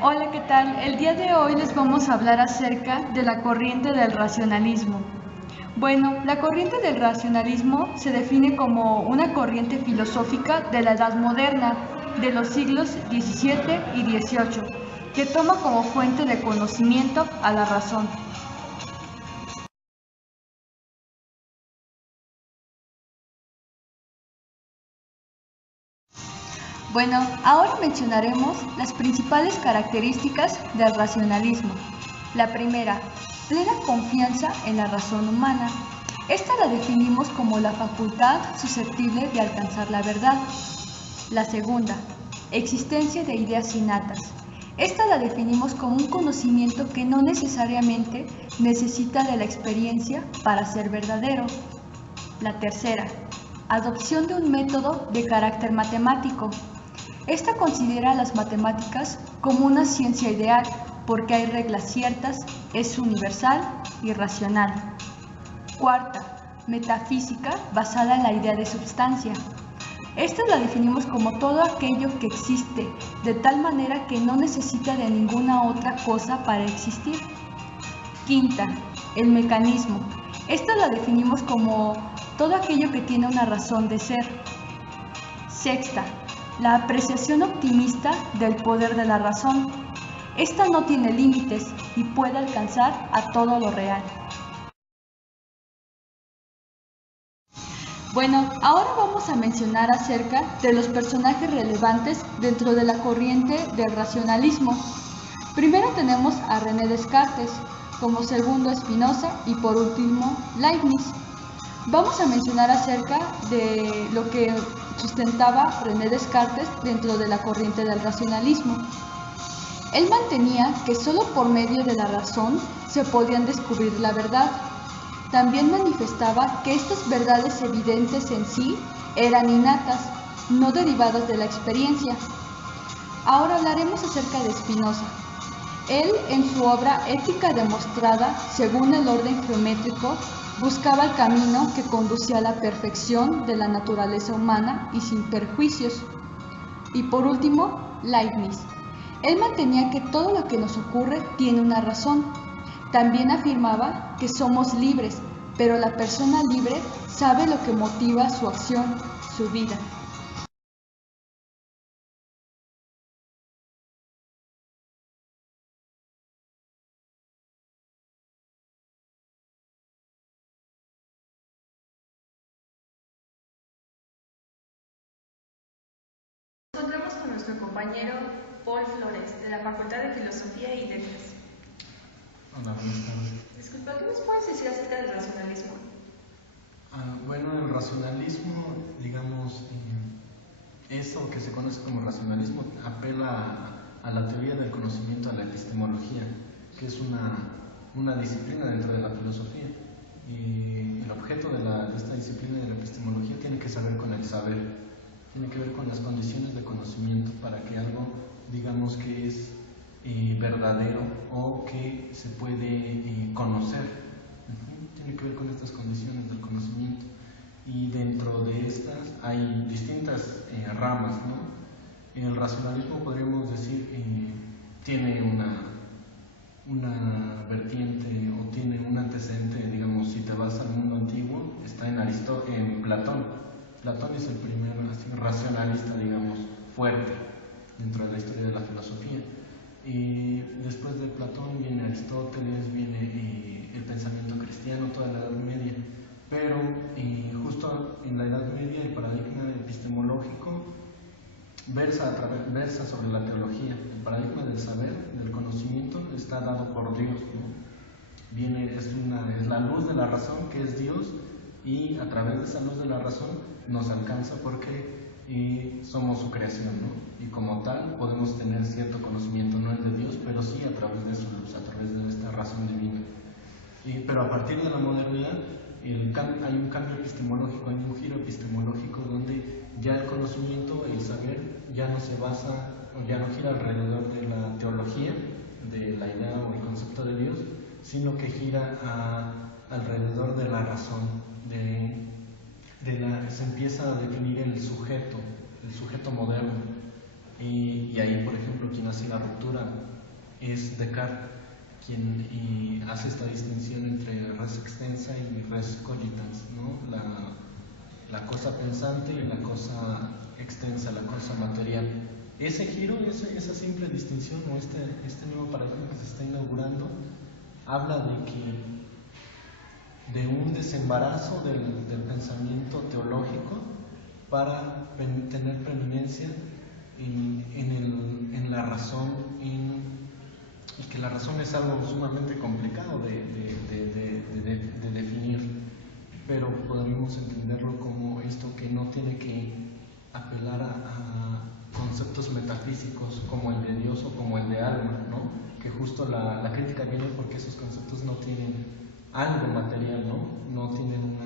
Hola, ¿qué tal? El día de hoy les vamos a hablar acerca de la corriente del racionalismo. Bueno, la corriente del racionalismo se define como una corriente filosófica de la Edad Moderna, de los siglos XVII y XVIII, que toma como fuente de conocimiento a la razón. Bueno, ahora mencionaremos las principales características del racionalismo. La primera, plena confianza en la razón humana. Esta la definimos como la facultad susceptible de alcanzar la verdad. La segunda, existencia de ideas innatas. Esta la definimos como un conocimiento que no necesariamente necesita de la experiencia para ser verdadero. La tercera, adopción de un método de carácter matemático. Esta considera las matemáticas como una ciencia ideal porque hay reglas ciertas, es universal y racional. Cuarta, metafísica basada en la idea de substancia. Esta la definimos como todo aquello que existe, de tal manera que no necesita de ninguna otra cosa para existir. Quinta, el mecanismo. Esta la definimos como todo aquello que tiene una razón de ser. Sexta, la apreciación optimista del poder de la razón. Esta no tiene límites y puede alcanzar a todo lo real. Bueno, ahora vamos a mencionar acerca de los personajes relevantes dentro de la corriente del racionalismo. Primero tenemos a René Descartes, como segundo Spinoza y por último Leibniz. Vamos a mencionar acerca de lo que sustentaba René Descartes dentro de la corriente del racionalismo. Él mantenía que solo por medio de la razón se podían descubrir la verdad. También manifestaba que estas verdades evidentes en sí eran innatas, no derivadas de la experiencia. Ahora hablaremos acerca de Spinoza. Él, en su obra Ética demostrada según el orden geométrico, buscaba el camino que conducía a la perfección de la naturaleza humana y sin perjuicios. Y por último, Leibniz. Él mantenía que todo lo que nos ocurre tiene una razón. También afirmaba que somos libres, pero la persona libre sabe lo que motiva su acción, su vida. Nos encontramos con nuestro compañero Paul Flores, de la Facultad de Filosofía y Letras. Hola, buenas tardes. Disculpa, ¿qué nos puedes decir acerca del racionalismo? Bueno, el racionalismo, digamos, eso que se conoce como racionalismo apela a la teoría del conocimiento, a la epistemología, que es una disciplina dentro de la filosofía. Y el objeto de esta disciplina de la epistemología tiene que saber con el saber, tiene que ver con las condiciones de conocimiento para que algo, digamos, que es verdadero o que se puede conocer. Tiene que ver con estas condiciones del conocimiento. Y dentro de estas hay distintas ramas, ¿no? El racionalismo, podríamos decir, tiene una vertiente o tiene un antecedente, digamos, si te vas al mundo antiguo, está en Platón. Platón es el primer racionalista, digamos, fuerte dentro de la historia de la filosofía. Y después de Platón viene Aristóteles, viene el pensamiento cristiano, toda la Edad Media. Pero justo en la Edad Media el paradigma epistemológico versa sobre la teología. El paradigma del saber, del conocimiento, está dado por Dios, ¿no? Es la luz de la razón, que es Dios, y a través de esa luz de la razón nos alcanza porque somos su creación, ¿no? Y como tal podemos tener cierto conocimiento, no es de Dios, pero sí a través de su luz, a través de esta razón divina. Pero a partir de la modernidad hay un cambio epistemológico, hay un giro epistemológico donde ya el conocimiento, el saber, ya no se basa, o ya no gira alrededor de la teología, de la idea o el concepto de Dios, sino que gira alrededor de la razón, se empieza a definir el sujeto moderno. Y ahí, por ejemplo, quien hace la ruptura es Descartes, quien hace esta distinción entre res extensa y res cogitans, ¿no? La cosa pensante y la cosa extensa, la cosa material. Ese giro, esa simple distinción o este nuevo paradigma que se está inaugurando, habla de un desembarazo del pensamiento teológico para tener preeminencia en la razón, y que la razón es algo sumamente complicado de definir, pero podríamos entenderlo como esto que no tiene que apelar a conceptos metafísicos como el de Dios o como el de alma, ¿no? Que justo la crítica viene porque esos conceptos no tienen algo material, no tienen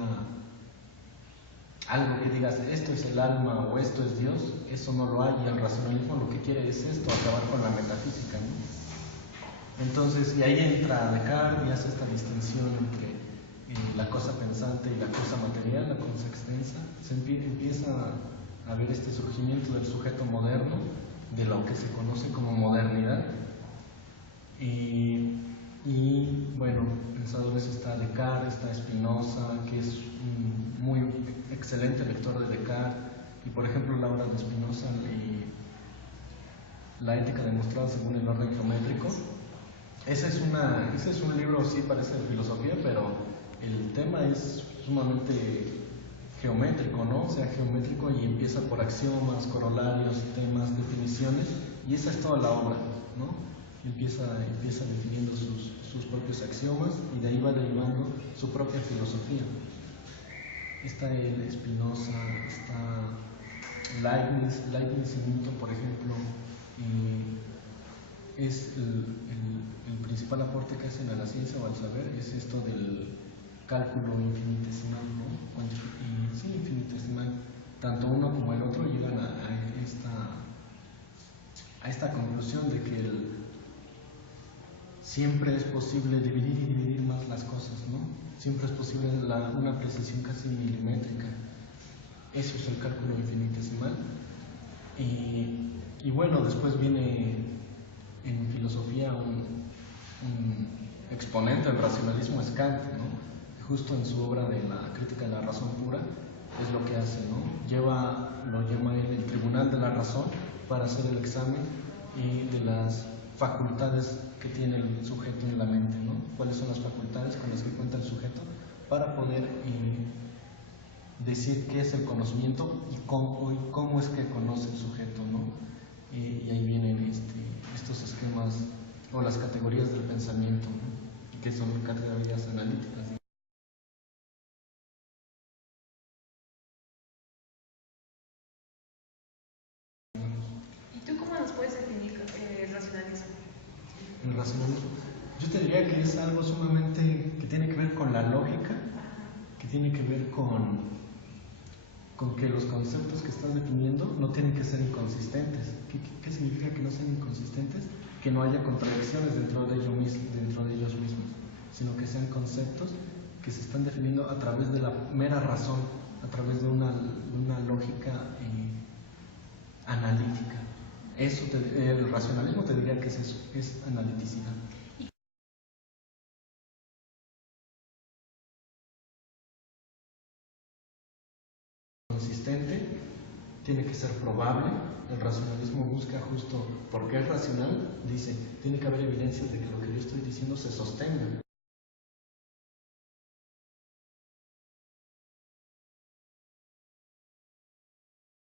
algo que digas, esto es el alma o esto es Dios, eso no lo hay, y el racionalismo lo que quiere es esto, acabar con la metafísica, ¿no? Entonces, y ahí entra Descartes y hace esta distinción entre la cosa pensante y la cosa material, la cosa extensa. Se empieza a ver este surgimiento del sujeto moderno, de lo que se conoce como modernidad. Y bueno, pensadores está Descartes, está Spinoza, que es un muy excelente lector de Descartes, y por ejemplo la obra de Spinoza, La ética demostrada según el orden geométrico. Ese es un libro, sí parece de filosofía, pero el tema es sumamente geométrico, ¿no? O sea, geométrico, y empieza por axiomas, corolarios, temas, definiciones, y esa es toda la obra, ¿no? Empieza definiendo sus propios axiomas, y de ahí va derivando su propia filosofía. Está el Spinoza, está Leibniz y Newton, por ejemplo, y es el principal aporte que hacen a la ciencia o al saber es esto del cálculo infinitesimal, ¿no? Sí, infinitesimal. Tanto uno como el otro llegan a esta conclusión de que siempre es posible dividir y dividir más las cosas, ¿no? Siempre es posible una precisión casi milimétrica. Eso es el cálculo infinitesimal. Y bueno, después viene en filosofía un exponente del racionalismo, es Kant, ¿no? Justo en su obra de la crítica de la razón pura es lo que hace, ¿no? Lo llama él el tribunal de la razón para hacer el examen de las facultades que tiene el sujeto en la mente, ¿no? ¿Cuáles son las facultades con las que cuenta el sujeto para poder decir qué es el conocimiento y cómo es que conoce el sujeto, ¿no? Y ahí vienen estos esquemas o las categorías del pensamiento, ¿no? Que son categorías analíticas. ¿Y tú cómo nos puedes definir el racionalismo? El racionalismo, yo te diría que es algo sumamente que tiene que ver con la lógica, que tiene que ver con que los conceptos que estás definiendo no tienen que ser inconsistentes. ¿Qué significa que no sean inconsistentes? Que no haya contradicciones dentro de ellos mismos, sino que sean conceptos que se están definiendo a través de la mera razón, a través de una lógica analítica. El racionalismo te diría que es eso, es analiticidad. Consistente, tiene que ser probable. El racionalismo busca justo porque es racional, dice, tiene que haber evidencias de que lo que yo estoy diciendo se sostenga.